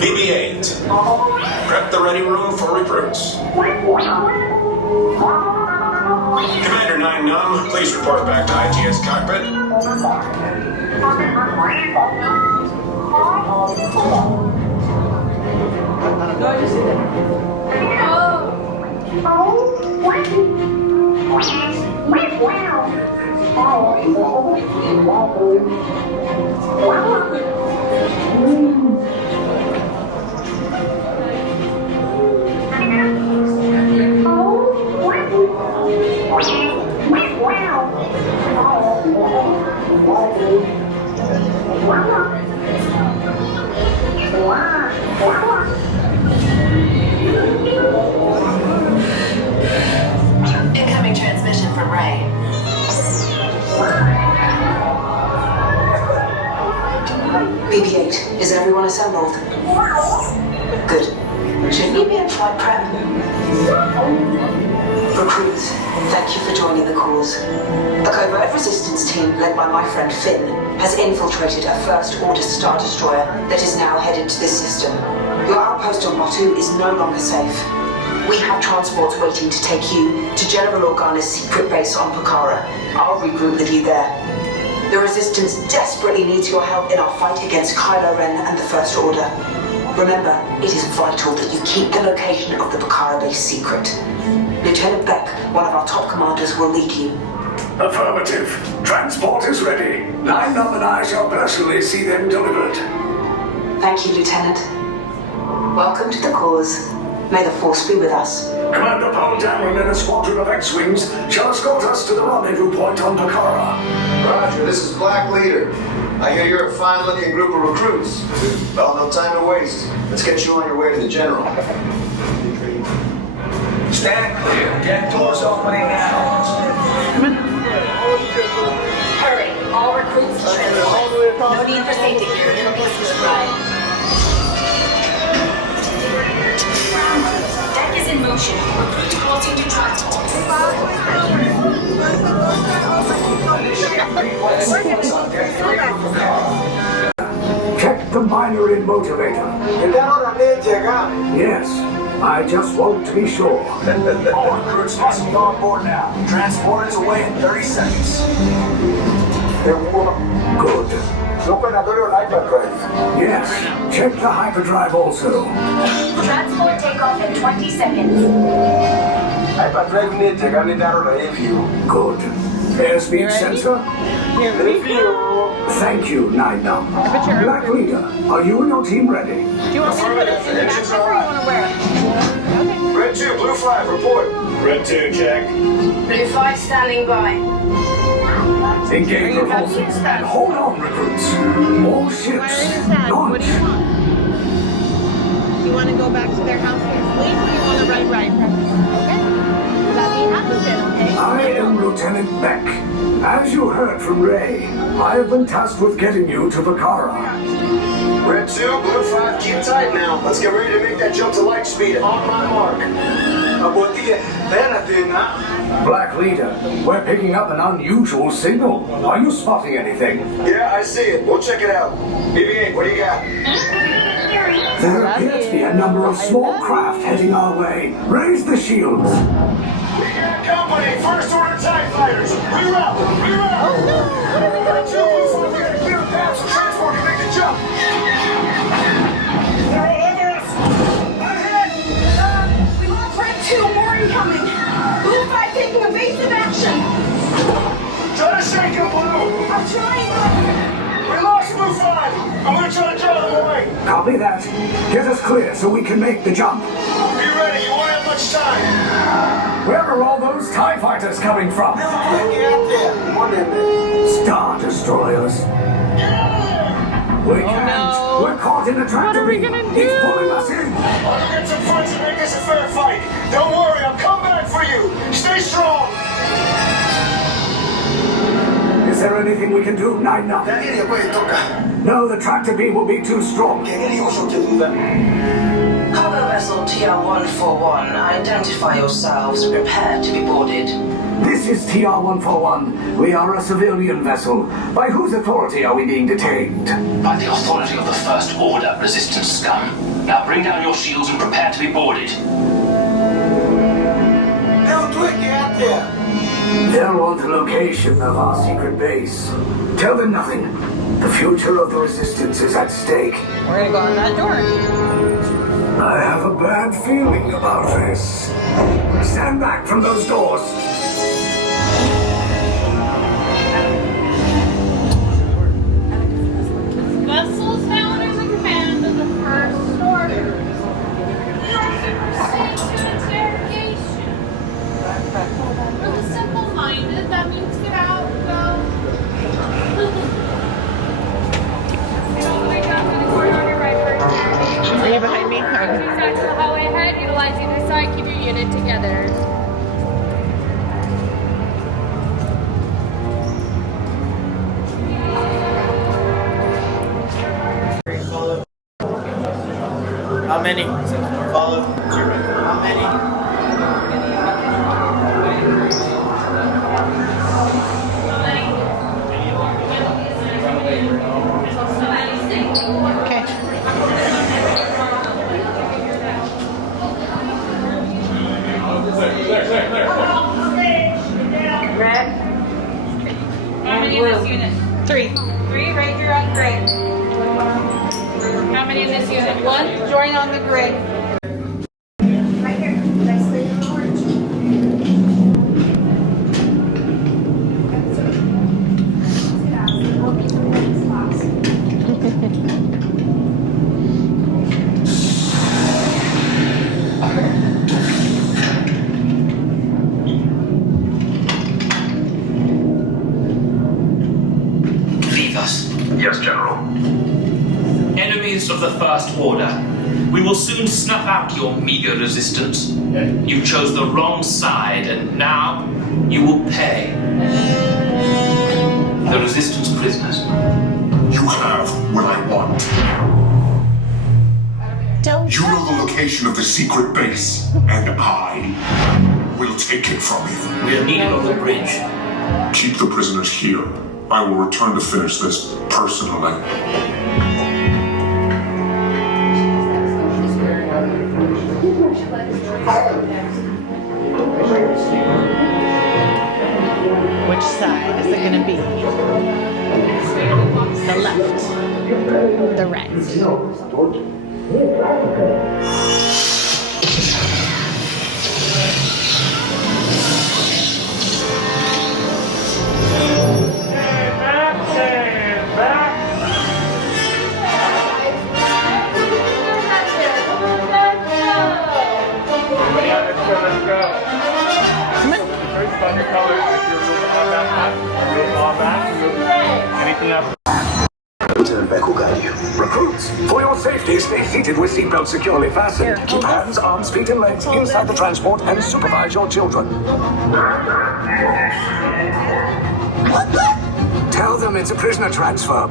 BB-8. Prep the ready room for recruits. Commander 9-Num, please report back to IGS cockpit. Incoming transmission from Ray. BB-8, is everyone assembled? Good. Shouldn't you be in flight prep? Recruits, thank you for joining the cause. A covert resistance team led by my friend Finn has infiltrated a First Order Star Destroyer that is now headed to this system. Your outpost on Batu is no longer safe. We have transports waiting to take you to General Organa's secret base on Pucara. I'll regroup with you there. The Resistance desperately needs your help in our fight against Kylo Ren and the First Order. Remember, it is vital that you keep the location of the Pucara base secret. Lieutenant Beck, one of our top commanders, will lead you. Affirmative. Transport is ready. 9-Num and I shall personally see them delivered. Thank you, Lieutenant. Welcome to the cause. May the Force be with us. Commander Paul Dameron and a squadron of X-Wings shall escort us to the rendezvous point on Pucara. Roger, this is Black Leader. I hear you're a fine-looking group of recruits. Well, no time to waste. Let's get you on your way to the General. Stand clear. Get doors opening now. Hurry, all recruits to transport. No need for safety gear. It'll be a smooth ride. Deck is in motion. Recruits crossing to transport. Check the minor in motivator. Yes, I just want to be sure. All recruits must be on board now. Transport is away in 30 seconds. Good. Yes, check the hyperdrive also. Transport takeoff in 20 seconds. Good. Airspeed sensor? Thank you, 9-Num. Black Leader, are you and your team ready? Do you want me to put it in the backpack or you want to wear it? Red 2, Blue 5, report. Red 2, check. Blue 5 standing by. Engage repulsors and hold on, recruits. All ships, What launch. do you want? Do you want to go back to their house and sleep or do you want to ride preference? Okay. That be happens then, okay? I am Lieutenant Beck. As you heard from Ray, I have been tasked with getting you to Pucara. Red 2, Blue 5, keep tight now. Let's get ready to make that jump to light speed on my mark. Black Leader, we're picking up an unusual signal. Are you spotting anything? Yeah, I see it. We'll check it out. BB-8, what do you got? There appear to be a number of small craft heading our way. Raise the shields. Company, First Order TIE Fighters. Reroute! Reroute! Oh no! What are we Red gonna 2, Blue 5, we gotta clear a path so transport can make the jump. They're all over us. Ahead! We lost Red 2, more incoming. Blue 5 taking evasive action. Try to shake him, Blue. I'm trying. We lost Blue 5. I'm gonna try to draw them away. Copy that. Get us clear so we can make the jump. Be ready, you won't have much time. Where are all those TIE fighters coming from? Star Destroyers. We can't. no. We're caught in a tractor What are we beam. gonna It's do? pulling us in. I'll get some friends and make this a fair fight. Don't worry, I'll come back for you. Stay strong. Is there anything we can do, 9-Num? No, the tractor beam will be too strong. Cargo vessel TR-141, identify yourselves. Prepare to be boarded. This is TR-141. We are a civilian vessel. By whose authority are we being detained? By the authority of the First Order, Resistance scum. Now bring down your shields and prepare to be boarded. How quick you out there? They'll want the location of our secret base. Tell them nothing. The future of the Resistance is at stake. We're gonna go on that door. I have a bad feeling about this. Stand back from those doors. Vessels now under the command of the First Order. You are superseded to interrogation. For the simple-minded, that means get out, go. Get all the way down to the corridor on your right for interrogation. Are you behind me? Two sides of the hallway ahead, utilize either side, keep your unit together. How many? Follow. How many? Okay. Red. How many in this unit? Three. Three, right here on grid. How many in this unit? One, join on the grid. Right here. Nicely orange. Leave us. Yes, General. Enemies of the First Order. We will soon snuff out your meager resistance. You chose the wrong side, and now you will pay. The Resistance prisoners. You have what I want. You know the location of the secret base, and I will take it from you. We are needed on the bridge. Keep the prisoners here. I will return to finish this personally. Which side is it going to be? The left. The right. Lieutenant Beck will guide you. Recruits, for your safety, stay seated with seatbelts securely fastened. Keep hands, arms, feet, and legs inside the transport and supervise your children. Tell them it's a prisoner transfer.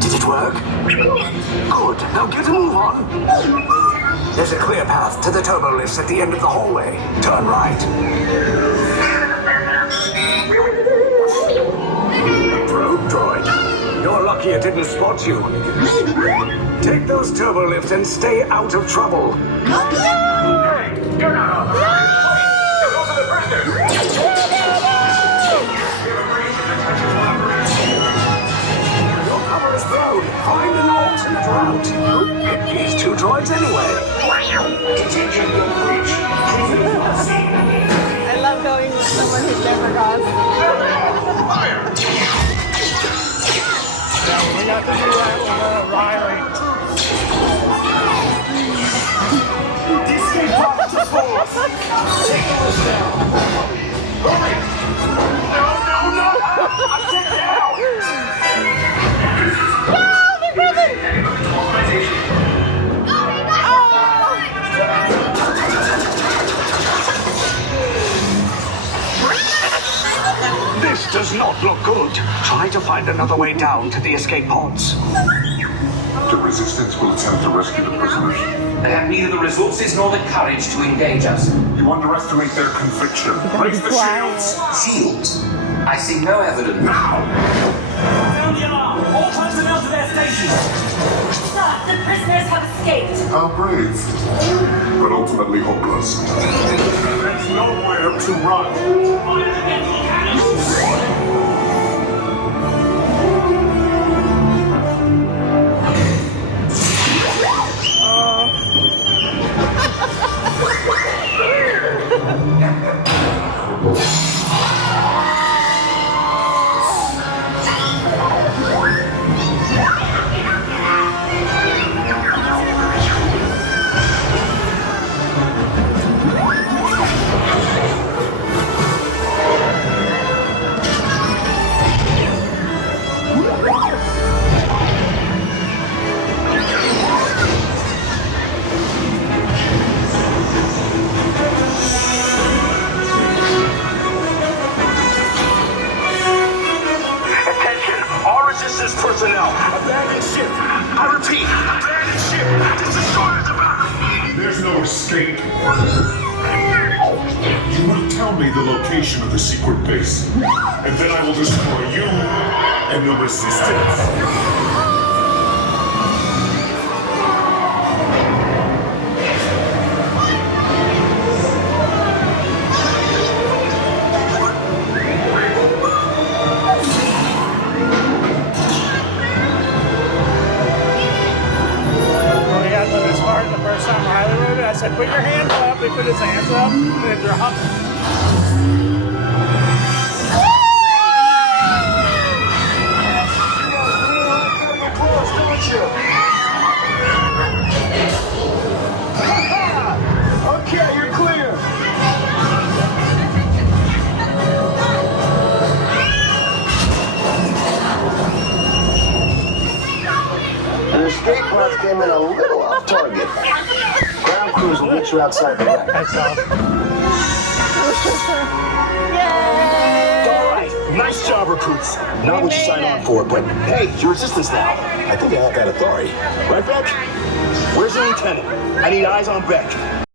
Did it work? Good. Now get a move on. There's a clear path to the turbo lifts at the end of the hallway. Turn right. Probe droid. You're lucky it didn't spot you. Take those turbo lifts and stay out of trouble. You're not on the Those are the prisoners! Your cover is blown. Find an alternate route. These two droids anyway. I love going with someone who's never gone. We have to do that with Riley. Disney Property Force! Take those down! Hurry! No! I said now! No, they're coming! This does not look good. Try to find another way down to the escape pods. The Resistance will attempt to rescue the prisoners. They have neither the resources nor the courage to engage us. You underestimate their conviction. Raise the shields! Shields? I see no evidence. Now! Sound the alarm! All personnel to their stations! Sir, the prisoners have escaped. How brave. But ultimately hopeless. There's nowhere to run. Personnel, abandon ship. I repeat, abandon ship. This destroyer's about. There's no escape. You will tell me the location of the secret base, and then I will destroy you and the Resistance. I said, put your hands up. They put his hands up. They dropped. Okay, you're clear. The escape pods came in a little off target. Ground crews will meet you outside the wreck. That's all. All right, nice job, recruits. Not what you signed on for, but hey, you're Resistance now. I think I have that authority. Right, Beck? Where's the lieutenant? I need eyes on Beck.